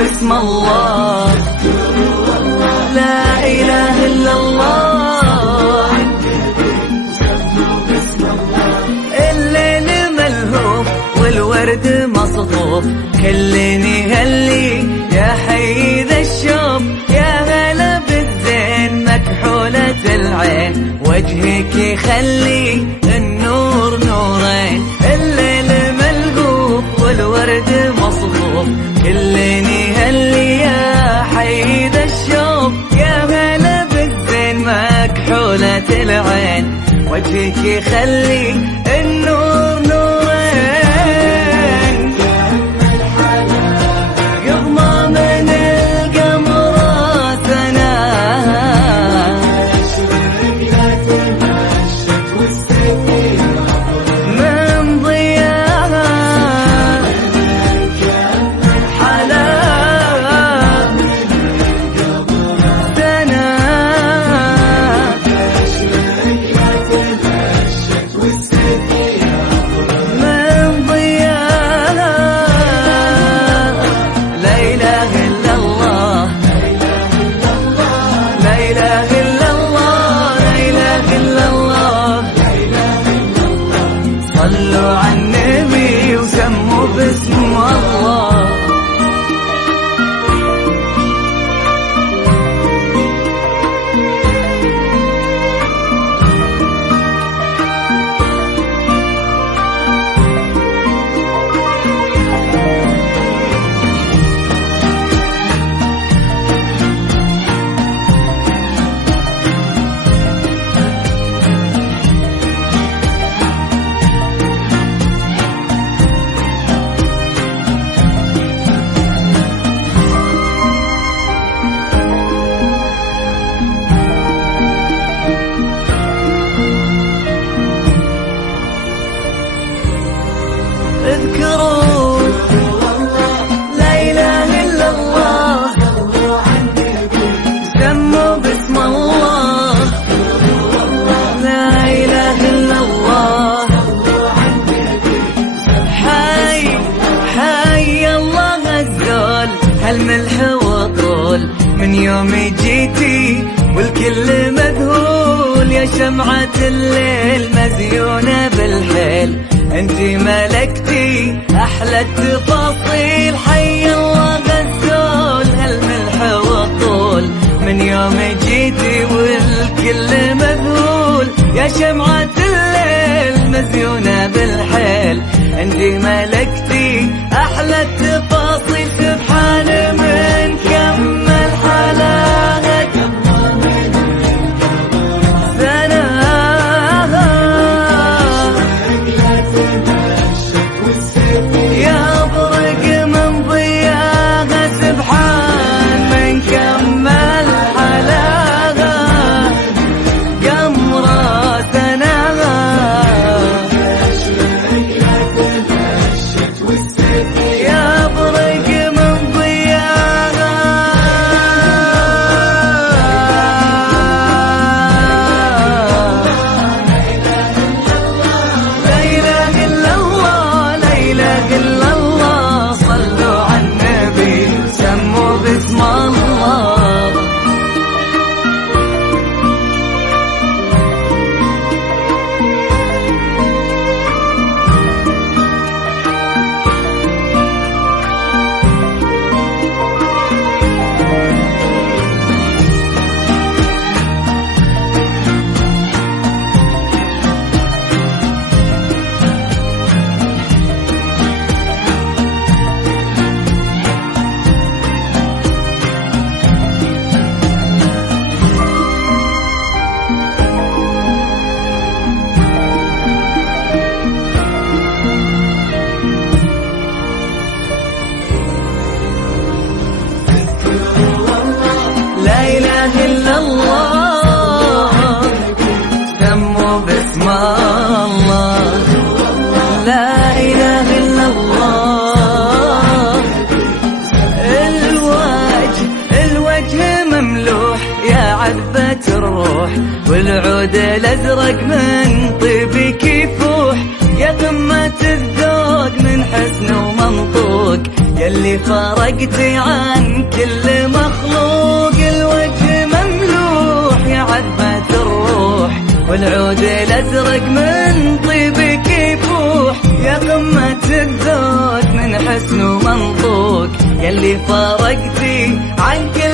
باسم الله، لا إله إلا الله. الليل ملهوف والورد مصفوف، كلني هلي يا حي ذا الشوف، يا هلا بالزين مكحولة العين، وجهك يخلي النور نورين. الليل ملهوف والورد مصفوف، كلني هلي يا حي ذا الشوف، يا هلا بالزين مكحولة العين، وجهك يخلي النور نورين. يغمى من القمر سنا، من ضياها حلا سنا، من ضياها لا إله إلا الله، لا إله إلا الله، لا إله إلا الله. صلوا على النبي وسموا باسم الله. اذكروا لا إله إلا الله، سموا باسم الله، لا إله إلا الله. حي حي الله الزول، هالملح وطول من يوم جيتي والكل مذهول، يا شمعة الليل مزيونة بالحيل، انتي ملكتي احلى التفاصيل. حي الله غزول، هالملح وطول من يوم جيتي والكل مذهول، يا شمعة الليل مزيونة بالحيل، انتي ملكتي احلى التفاصيل. سبحان من كمل حلاها يا برق من ضياها، سبحان من كمل حلاها قمرة سناها. يلي فرقتي عن كل مخلوق، الوجه مملوح يا عذبة الروح، والعود الازرق من طيبك يفوح، يا قمة الذوق من حسن ومنطوق، يلي فرقتي عن كل